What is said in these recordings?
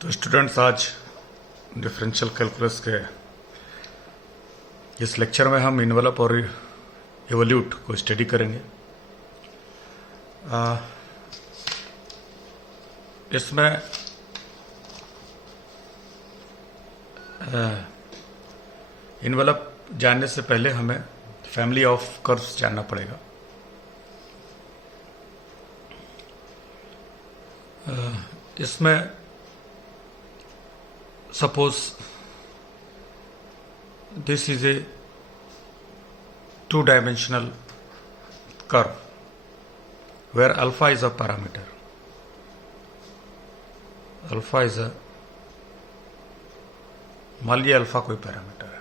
तो स्टूडेंट्स, आज differential calculus के इस लेक्चर में हम इन्वेलप और इवोल्यूट को स्टडी करेंगे। इसमें इन्वेलप जानने से पहले हमें फैमिली ऑफ कर्व्स जानना पड़ेगा। इसमें suppose this is a two-dimensional curve where alpha is a parameter. Alpha is a, मान लीजिए अल्फा कोई पैरामीटर है।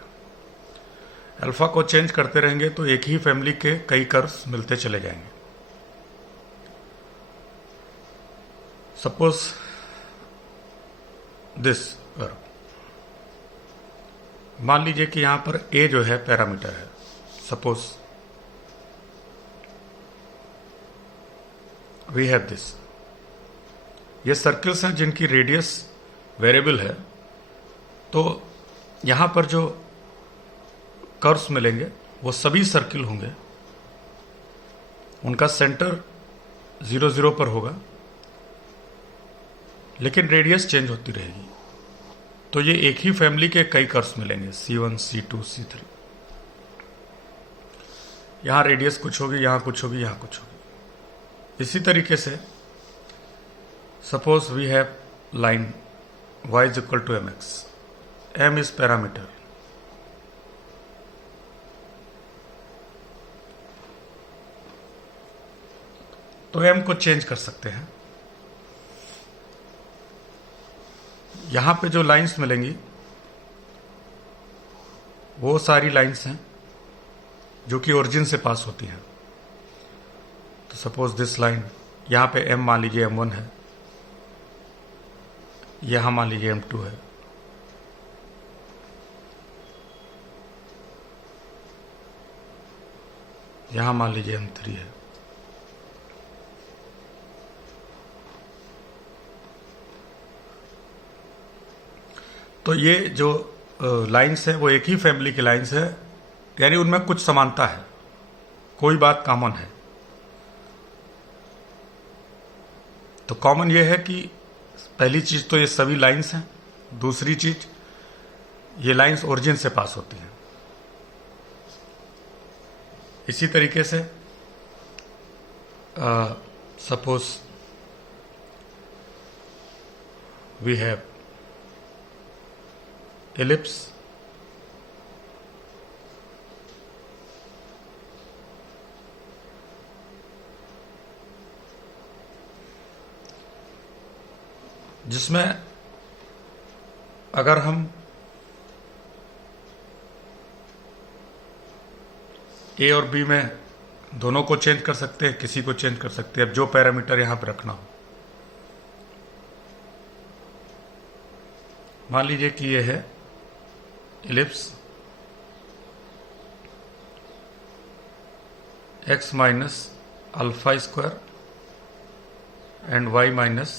अल्फा को चेंज करते रहेंगे तो एक ही फैमिली के कई कर्व्स मिलते चले जाएंगे। सपोज दिस कर्व, मान लीजिए कि यहां पर ए जो है पैरामीटर है। सपोज वी हैव दिस, ये सर्कल्स हैं जिनकी रेडियस वेरिएबल है। तो यहां पर जो कर्व्स मिलेंगे वो सभी सर्किल होंगे, उनका सेंटर 0 0 पर होगा, लेकिन रेडियस चेंज होती रहेगी। तो ये एक ही फैमिली के कई कर्व्स मिलेंगे, C1, C2, C3। यहां रेडियस कुछ होगी, यहां कुछ होगी, यहां कुछ होगी। इसी तरीके से suppose we have line y is equal to mx, m is parameter. तो m को चेंज कर सकते हैं। यहां पे जो लाइंस मिलेंगी वो सारी लाइंस हैं जो कि ओरिजिन से पास होती हैं। तो सपोज दिस लाइन, यहां पे m मान लीजिए m1 है, यहां मान लीजिए m2 है, यहां मान लीजिए m3 है। तो ये जो लाइंस है वो एक ही फैमिली की लाइंस है, यानी उनमें कुछ समानता है, कोई बात कॉमन है। तो कॉमन ये है कि पहली चीज तो ये सभी लाइंस हैं, दूसरी चीज ये लाइंस ओरिजिन से पास होती हैं। इसी तरीके से सपोज वी हैव ellipse, जिसमें अगर हम ए और बी में दोनों को चेंज कर सकते हैं, किसी को चेंज कर सकते हैं। अब जो पैरामीटर यहां पर रखना हो, मान लीजिए कि ये है ellipse x minus alpha square and y minus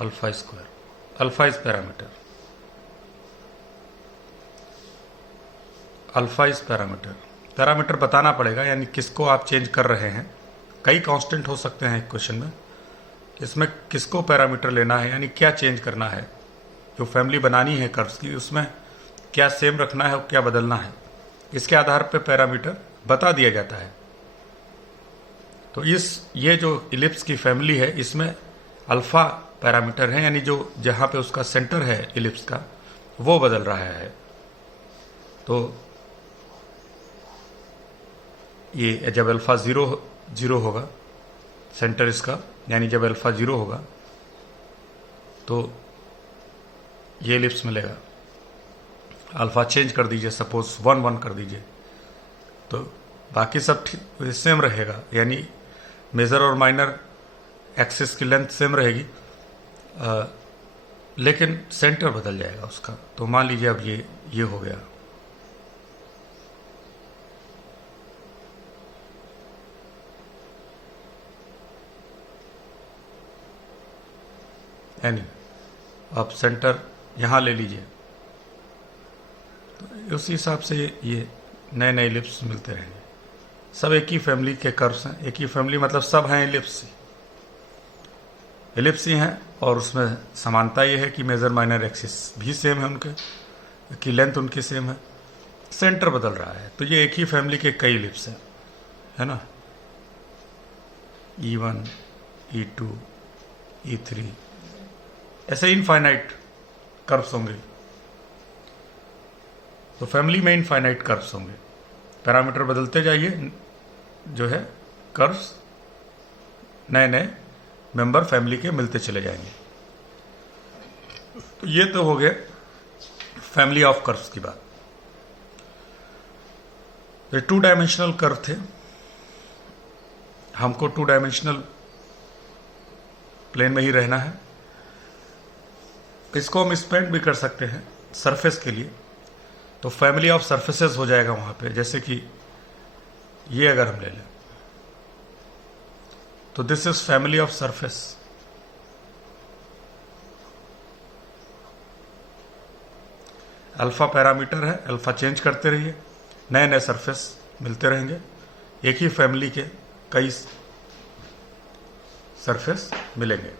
alpha square. Alpha is parameter, alpha is parameter. Parameter बताना पड़ेगा, यानी किसको आप चेंज कर रहे हैं। कई कांस्टेंट हो सकते हैं एक क्वेश्चन में, इसमें किसको पैरामीटर लेना है, यानी क्या चेंज करना है। जो फैमिली बनानी है कर्व्स की, उसमें क्या सेम रखना है और क्या बदलना है, इसके आधार पर पैरामीटर बता दिया जाता है। तो ये जो इलिप्स की फैमिली है, इसमें अल्फा पैरामीटर है, यानी जो जहां पे उसका सेंटर है इलिप्स का, वो बदल रहा है। तो ये जब अल्फा 0 0 होगा सेंटर इसका, यानी जब अल्फा 0 होगा तो ये इलिप्स मिलेगा। अल्फा चेंज कर दीजिए, सपोज 1 1 कर दीजिए, तो बाकी सब ठीक सेम रहेगा, यानी मेजर और माइनर एक्सिस की लेंथ सेम रहेगी, लेकिन सेंटर बदल जाएगा उसका। तो मान लीजिए अब ये हो गया। यानी आप सेंटर यहाँ ले लीजिए, तो उसी हिसाब से ये नए नए इलिप्स मिलते रहेंगे। सब एक ही फैमिली के कर्व्स हैं। एक ही फैमिली मतलब सब हैं इलिप्स ही हैं, और उसमें समानता ये है कि मेजर माइनर एक्सिस भी सेम है उनके, कि लेंथ उनकी सेम है, सेंटर बदल रहा है। तो ये एक ही फैमिली के कई इलिप्स हैं, है ना। E1, E2, E3, ऐसे इनफाइनाइट कर्व्स होंगे। तो फैमिली में इनफाइनाइट कर्व्स होंगे, पैरामीटर बदलते जाइए, जो है कर्व्स नए नए मेंबर फैमिली के मिलते चले जाएंगे। तो ये तो हो गया फैमिली ऑफ कर्व्स की बात। ये 2 डायमेंशनल कर्व थे, हमको 2 डायमेंशनल प्लेन में ही रहना है। इसको हम स्पेंड भी कर सकते हैं सरफेस के लिए, तो फैमिली ऑफ सरफेसेस हो जाएगा वहां पे। जैसे कि ये अगर हम ले लें, तो this is family of surface. Alpha parameter है, अल्फा चेंज करते रहिए, नए नए सरफेस मिलते रहेंगे। एक ही फैमिली के कई सरफेस मिलेंगे।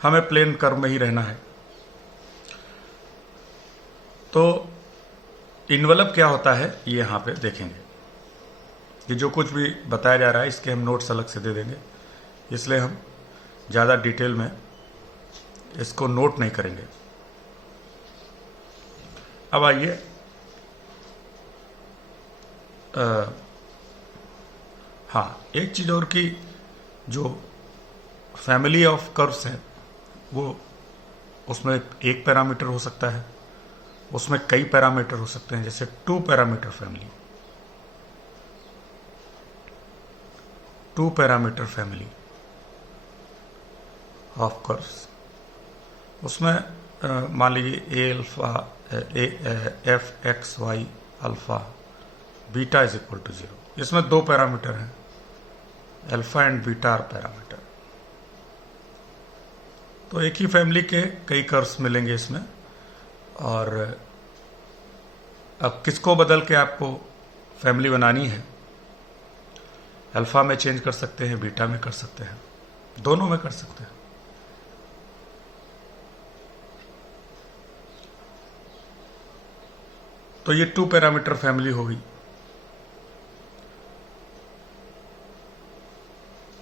हमें प्लेन कर्व में ही रहना है। तो इन्वेलप क्या होता है ये यहां पे देखेंगे। ये जो कुछ भी बताया जा रहा है इसके हम नोट्स अलग से दे देंगे, इसलिए हम ज़्यादा डिटेल में इसको नोट नहीं करेंगे। अब आइए हाँ, एक चीज़ और की, जो फैमिली ऑफ कर्व्स हैं वो उसमें एक पैरामीटर हो सकता है, उसमें कई पैरामीटर हो सकते हैं। जैसे 2 parameter family, 2 parameter family of curves, उसमें मान लीजिए a alpha f x y alpha beta is equal to 0। इसमें 2 पैरामीटर हैं, alpha and beta are parameter. तो एक ही फैमिली के कई कर्व्स मिलेंगे इसमें। और अब किसको बदल के आपको फैमिली बनानी है, अल्फा में चेंज कर सकते हैं, बीटा में कर सकते हैं, दोनों में कर सकते हैं। तो ये 2 पैरामीटर फैमिली होगी।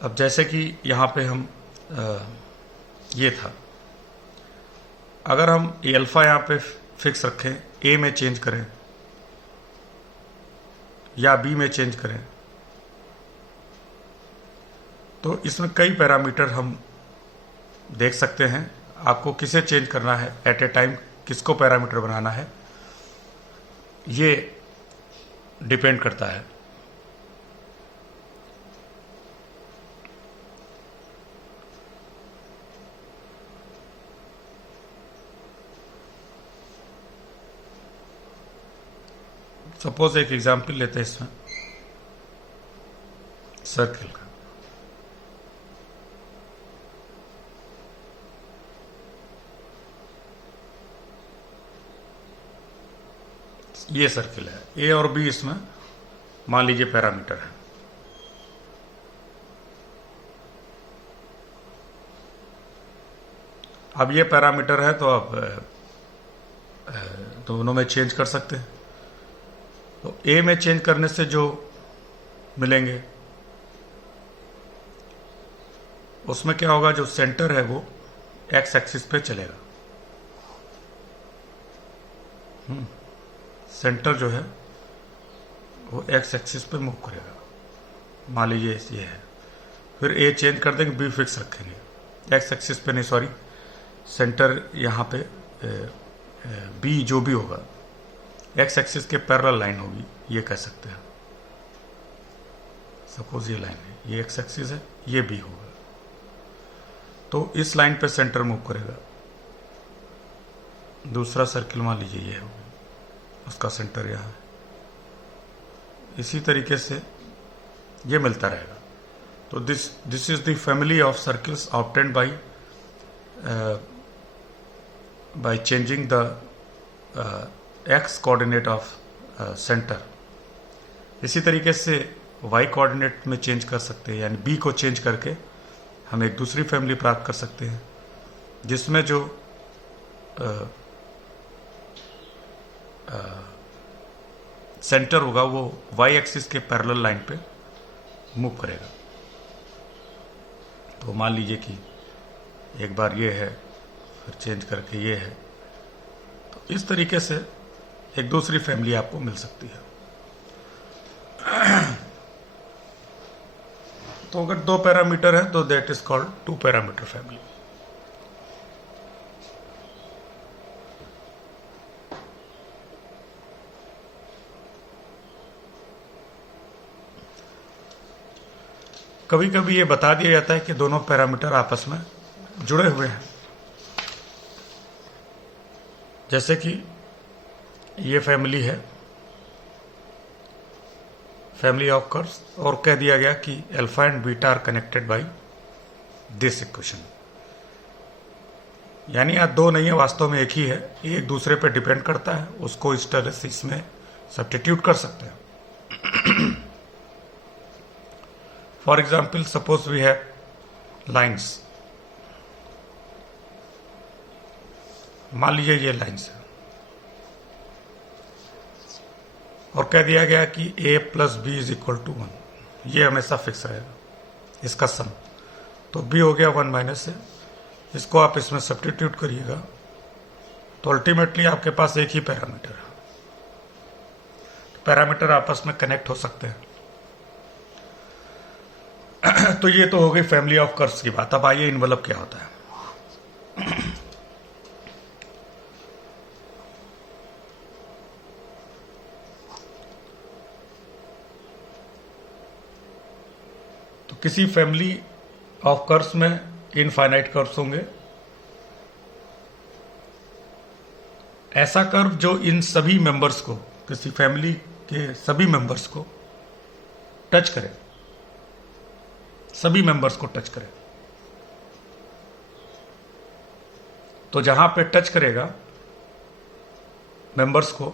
अब जैसे कि यहां पे हम ये था, अगर हम ये अल्फा यहां पे फिक्स रखें, ए में चेंज करें या बी में चेंज करें, तो इसमें कई पैरामीटर हम देख सकते हैं। आपको किसे चेंज करना है एट ए टाइम, किसको पैरामीटर बनाना है, ये डिपेंड करता है। सपोज एक एग्जाम्पल लेते हैं इसमें सर्किल का। ये सर्किल है, ए और बी इसमें मान लीजिए पैरामीटर है। अब ये पैरामीटर है, तो आप दोनों में चेंज कर सकते हैं। तो ए में चेंज करने से जो मिलेंगे उसमें क्या होगा, जो सेंटर है वो एक्स एक्सिस पे चलेगा। सेंटर जो है वो एक्स एक्सिस पे मूव करेगा, मान लीजिए ये है। फिर ए चेंज कर देंगे, बी फिक्स रखेंगे, एक्स एक्सिस पे नहीं, सॉरी, सेंटर यहाँ पे बी जो भी होगा एक्स एक्सिस के पैरेलल लाइन होगी, ये कह सकते हैं। सपोज ये लाइन है, ये एक्स एक्सिस है, ये बी होगा, तो इस लाइन पे सेंटर मूव करेगा। दूसरा सर्किल मान लीजिए ये होगा, उसका सेंटर यहाँ है। इसी तरीके से ये मिलता रहेगा। तो this is the family of circles obtained by by changing the x coordinate of center. इसी तरीके से y कोऑर्डिनेट में चेंज कर सकते हैं, यानी b को चेंज करके हम एक दूसरी फैमिली प्राप्त कर सकते हैं जिसमें जो सेंटर होगा वो y एक्सिस के पैरेलल लाइन पे मूव करेगा। तो मान लीजिए कि एक बार ये है, फिर चेंज करके ये है, तो इस तरीके से एक दूसरी फैमिली आपको मिल सकती है। तो अगर 2 पैरामीटर है तो that is called 2 parameter family. कभी कभी ये बता दिया जाता है कि दोनों पैरामीटर आपस में जुड़े हुए हैं, जैसे कि ये फैमिली है, फैमिली ऑफ कर्व्स, और कह दिया गया कि alpha and beta are connected by this equation. यानी यहाँ दो नहीं है, वास्तव में एक ही है, एक दूसरे पे डिपेंड करता है, उसको इस तरह से इसमें सब्स्टिट्यूट कर सकते हैं। For example, suppose we have lines, मान लीजिए ये लाइन्स है और कह दिया गया कि a plus B is equal to 1, ये हमेशा फिक्स रहेगा, इसका सम। तो b हो गया 1 माइनस a, इसको आप इसमें सब्स्टिट्यूट करिएगा तो अल्टीमेटली आपके पास एक ही पैरामीटर है। पैरामीटर आपस में कनेक्ट हो सकते हैं। तो ये तो हो गई फैमिली ऑफ कर्व्स की बात। अब आइए इन्वेलप क्या होता है। तो किसी फैमिली ऑफ कर्व्स में इनफाइनाइट कर्व्स होंगे। ऐसा कर्व जो इन सभी मेंबर्स को, किसी फैमिली के सभी मेंबर्स को टच करे, सभी मेंबर्स को टच करे। तो जहां पे टच करेगा मेंबर्स को,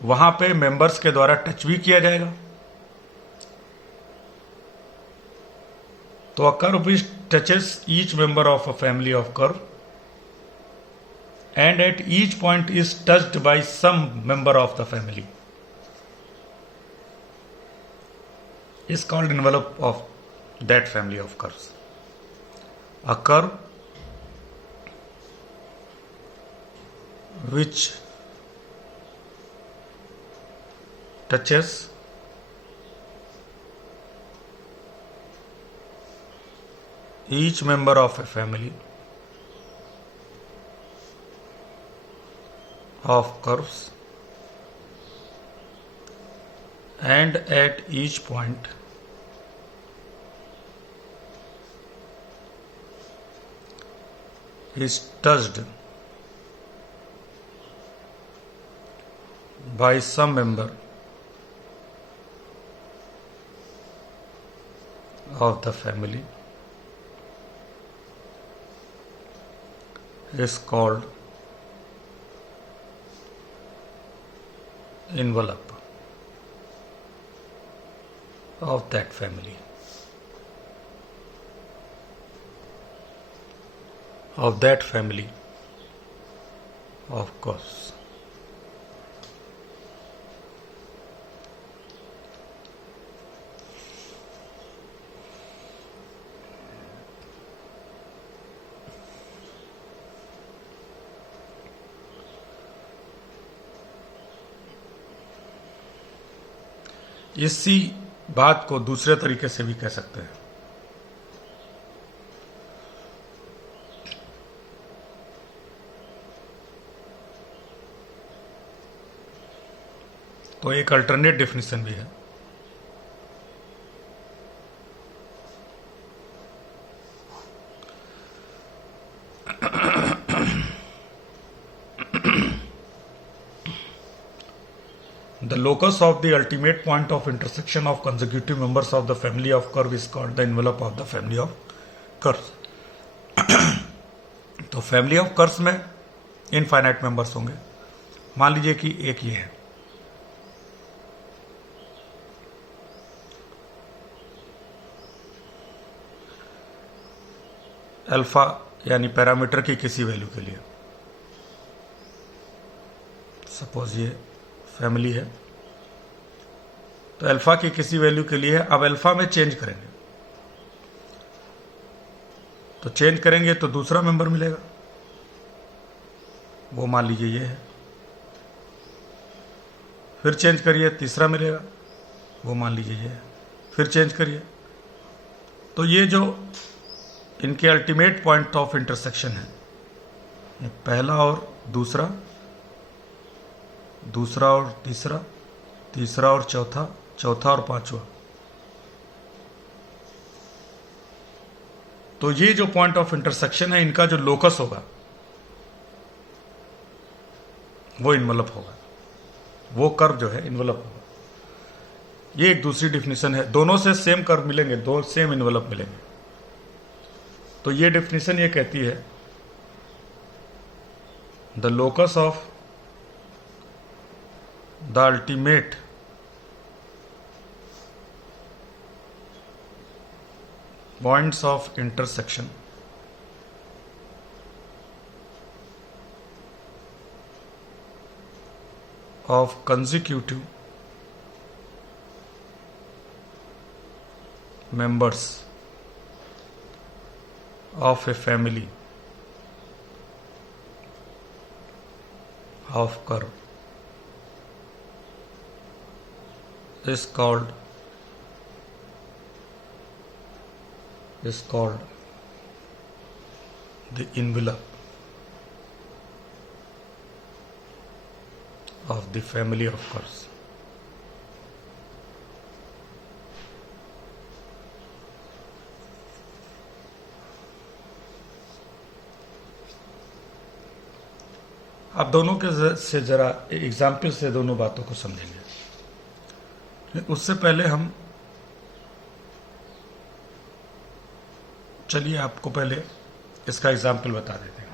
वहां पे मेंबर्स के द्वारा टच भी किया जाएगा। तो a curve which touches each member of a family of curve and at each point is touched by some member of the family is called envelope of that family of curves. A curve which touches each member of a family of curves and at each point is touched by some member of the family is called envelope of that family, of that family of curves. इसी बात को दूसरे तरीके से भी कह सकते हैं। तो एक अल्टरनेट डेफिनेशन भी है। The locus of the ultimate point of intersection of consecutive members of the family of curve is called the envelope of the family of curves. तो फैमिली ऑफ कर्व्स में इनफाइनाइट मेंबर्स होंगे। मान लीजिए कि एक ये है, अल्फा यानी पैरामीटर की किसी वैल्यू के लिए, सपोज ये फैमिली है, तो अल्फा की किसी वैल्यू के लिए अब अल्फा में चेंज करेंगे, तो चेंज करेंगे तो दूसरा मेंबर मिलेगा, वो मान लीजिए ये है। फिर चेंज करिए, तीसरा मिलेगा, वो मान लीजिए ये है। फिर चेंज करिए, तो ये जो इनके अल्टीमेट पॉइंट ऑफ इंटरसेक्शन है, ये पहला और दूसरा, दूसरा और तीसरा, तीसरा और चौथा, चौथा और पांचवा। तो ये जो पॉइंट ऑफ इंटरसेक्शन है, इनका जो लोकस होगा वो इन्वेलप होगा, वो कर्व जो है इन्वेलप होगा। ये एक दूसरी डिफिनीशन है, दोनों से सेम कर्व मिलेंगे, दो सेम इन्वेलप मिलेंगे। तो ये डिफिनीशन ये कहती है the locus of the ultimate points of intersection of consecutive members of a family of curve is called the envelope of the family of curves. आप दोनों के से जरा एग्जाम्पल से दोनों बातों को समझेंगे। उससे पहले हम चलिए आपको पहले इसका एग्जाम्पल बता देते हैं।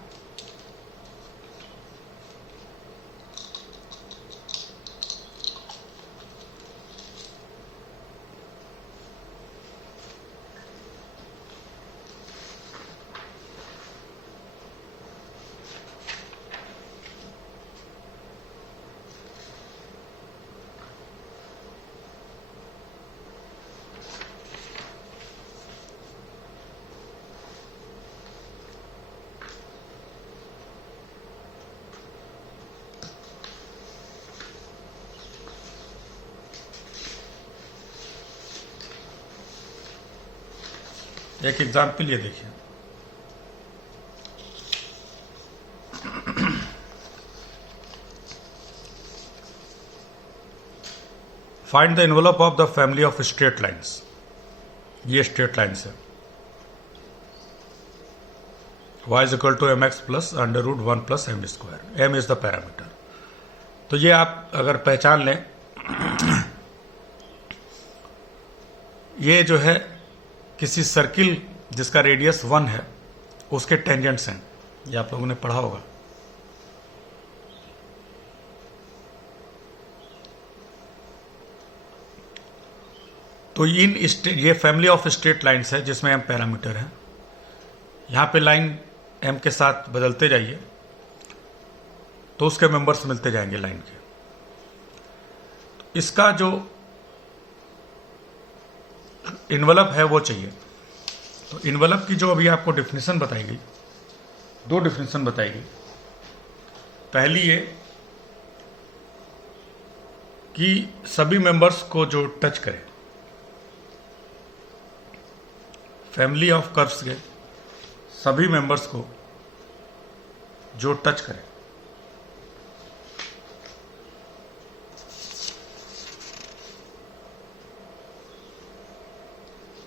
एक एग्जाम्पल ये देखिए, find the envelope of the family of straight lines. ये स्ट्रेट लाइन्स है, y is equal to mx plus under root 1 plus m square, m is the parameter. तो ये आप अगर पहचान लें, ये जो है किसी सर्किल जिसका रेडियस 1 है उसके टेंजेंट्स हैं, ये आप लोगों ने पढ़ा होगा। तो ये फैमिली ऑफ स्ट्रेट लाइन्स है जिसमें m पैरामीटर है। यहाँ पे लाइन m के साथ बदलते जाइए तो उसके मेंबर्स मिलते जाएंगे लाइन के। इसका जो इन्वेलप है वो चाहिए। तो इन्वेलप की जो अभी आपको डिफिनीशन बताई गई, दो डिफिनीशन बताई गई। पहली ये कि सभी मेंबर्स को जो टच करे, फैमिली ऑफ कर्व्स के सभी मेंबर्स को जो टच करे,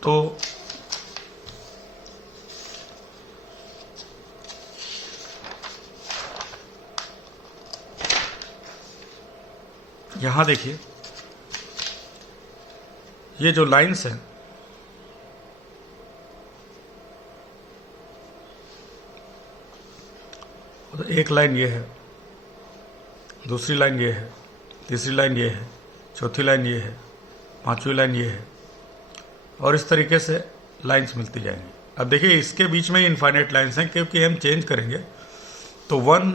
तो यहां देखिए, ये जो लाइंस हैं तो एक लाइन ये है, दूसरी लाइन ये है, तीसरी लाइन ये है, चौथी लाइन ये है, पांचवी लाइन ये है, और इस तरीके से लाइंस मिलती जाएंगी। अब देखिए इसके बीच में इनफाइनाइट लाइंस हैं, क्योंकि हम चेंज करेंगे तो 1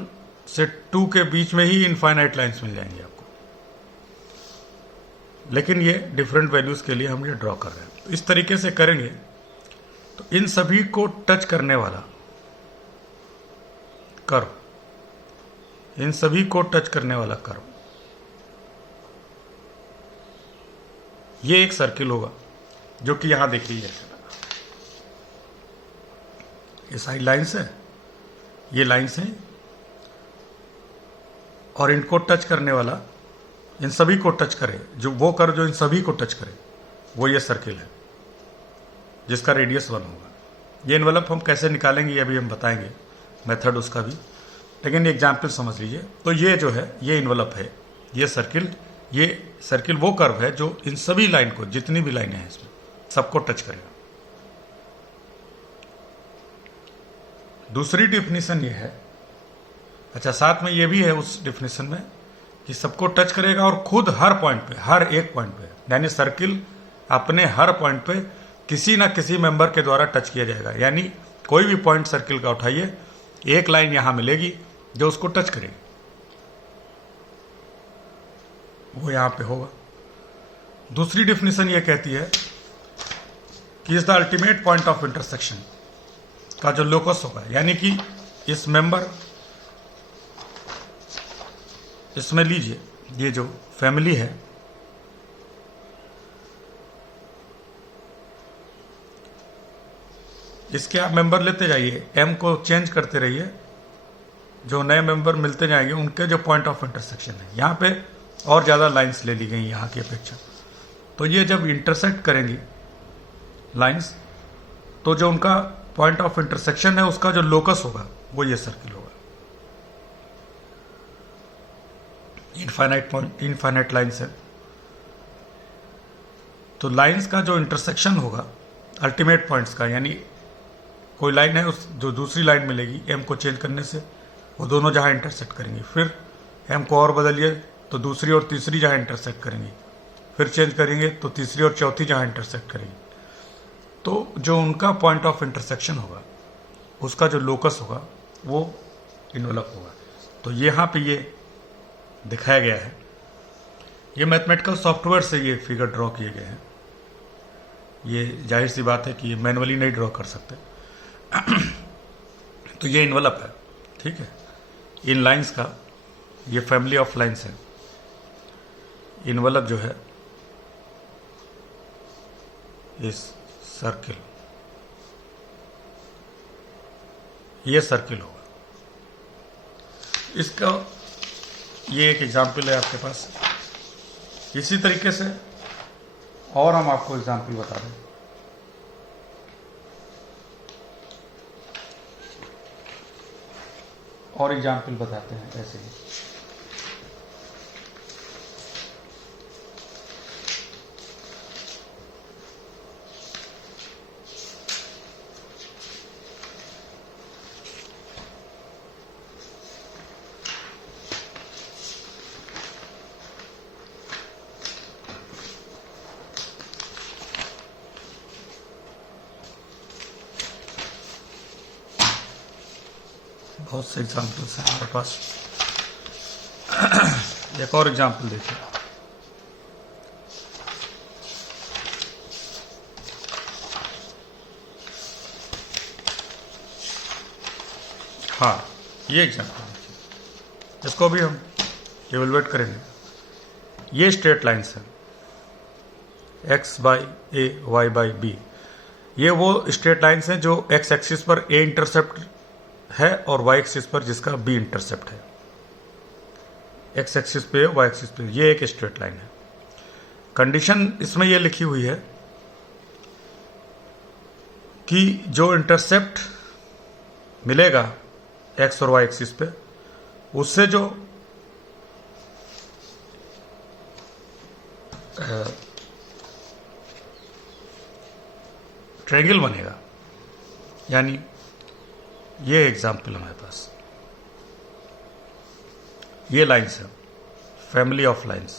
से 2 के बीच में ही इनफाइनाइट लाइंस मिल जाएंगी आपको, लेकिन ये डिफरेंट वैल्यूज के लिए हम ये ड्रॉ कर रहे हैं। तो इस तरीके से करेंगे तो इन सभी को टच करने वाला कर्व, इन सभी को टच करने वाला कर्व, ये एक सर्किल होगा, जो कि यहां देखिए ये साइड लाइंस है, ये लाइंस हैं, और इनको टच करने वाला, इन सभी को टच करे, जो वो कर्व जो इन सभी को टच करे, वो ये सर्किल है जिसका रेडियस 1 होगा। ये एनवलप हम कैसे निकालेंगे ये अभी हम बताएंगे, मेथड उसका भी, लेकिन एग्जाम्पल समझ लीजिए। तो ये जो है ये एनवलप है, ये सर्किल वो कर्व है जो इन सभी लाइन को, जितनी भी लाइनें हैं इसमें, सबको टच करेगा। दूसरी डिफिनीशन ये है, अच्छा साथ में ये भी है उस डिफिनीशन में कि सबको टच करेगा और खुद हर पॉइंट पे, हर एक पॉइंट पे, यानी सर्किल अपने हर पॉइंट पे किसी ना किसी मेंबर के द्वारा टच किया जाएगा। यानी कोई भी पॉइंट सर्किल का उठाइए, एक लाइन यहां मिलेगी जो उसको टच करेगी, वो यहां पे होगा। दूसरी डिफिनीशन ये कहती है कि is the ultimate point of intersection का जो लोकस होगा, यानी कि इस मेंबर, इसमें लीजिए ये जो फैमिली है, इसके आप मेंबर लेते जाइए, एम को चेंज करते रहिए, जो नए मेंबर मिलते जाएंगे उनके जो पॉइंट ऑफ इंटरसेक्शन है, यहाँ पे और ज़्यादा लाइंस ले ली गई यहाँ की अपेक्षा। तो ये जब इंटरसेक्ट करेंगी लाइंस, तो जो उनका पॉइंट ऑफ इंटरसेक्शन है उसका जो लोकस होगा वो ये सर्किल होगा। इनफाइनाइट लाइंस है, तो लाइंस का जो इंटरसेक्शन होगा अल्टीमेट पॉइंट्स का, यानी कोई लाइन है उस जो दूसरी लाइन मिलेगी एम को चेंज करने से, वो दोनों जहां इंटरसेक्ट करेंगी, फिर एम को और बदलिए तो दूसरी और तीसरी जहां इंटरसेक्ट करेंगी, फिर चेंज करेंगे तो तीसरी और चौथी जहां इंटरसेक्ट करेंगी, तो जो उनका पॉइंट ऑफ इंटरसेक्शन होगा उसका जो लोकस होगा वो इन्वलप होगा। तो यहाँ पे ये दिखाया गया है, ये मैथमेटिकल सॉफ्टवेयर से ये फिगर ड्रॉ किए गए हैं। ये जाहिर सी बात है कि ये मैनुअली नहीं ड्रॉ कर सकते। तो ये इन्वलप है, ठीक है। इन लाइंस का ये फैमिली ऑफ लाइंस है, इन्वलप जो है इस सर्किल, ये सर्किल होगा। इसका ये एक एग्जाम्पल है आपके पास। इसी तरीके से और हम आपको एग्जाम्पल बता दें। और एग्जाम्पल बताते हैं ऐसे ही। बहुत से एग्जाम्पल्स हैं हमारे पास। एक और एग्जाम्पल देखिए। हाँ, ये एग्जाम्पल देखिए, इसको भी हम इवेलुएट करेंगे। ये स्ट्रेट लाइन्स हैं, x by A, y by B. ये वो स्ट्रेट लाइन्स हैं जो x एक्सिस पर a इंटरसेप्ट है और y एक्सिस पर जिसका b इंटरसेप्ट है। x एक्सिस पे, y एक्सिस पे, ये एक स्ट्रेट लाइन है। कंडीशन इसमें ये लिखी हुई है कि जो इंटरसेप्ट मिलेगा x और y एक्सिस पे, उससे जो ट्रायंगल बनेगा, यानी ये एग्जाम्पल हमारे पास, ये लाइन्स है, फैमिली ऑफ लाइन्स।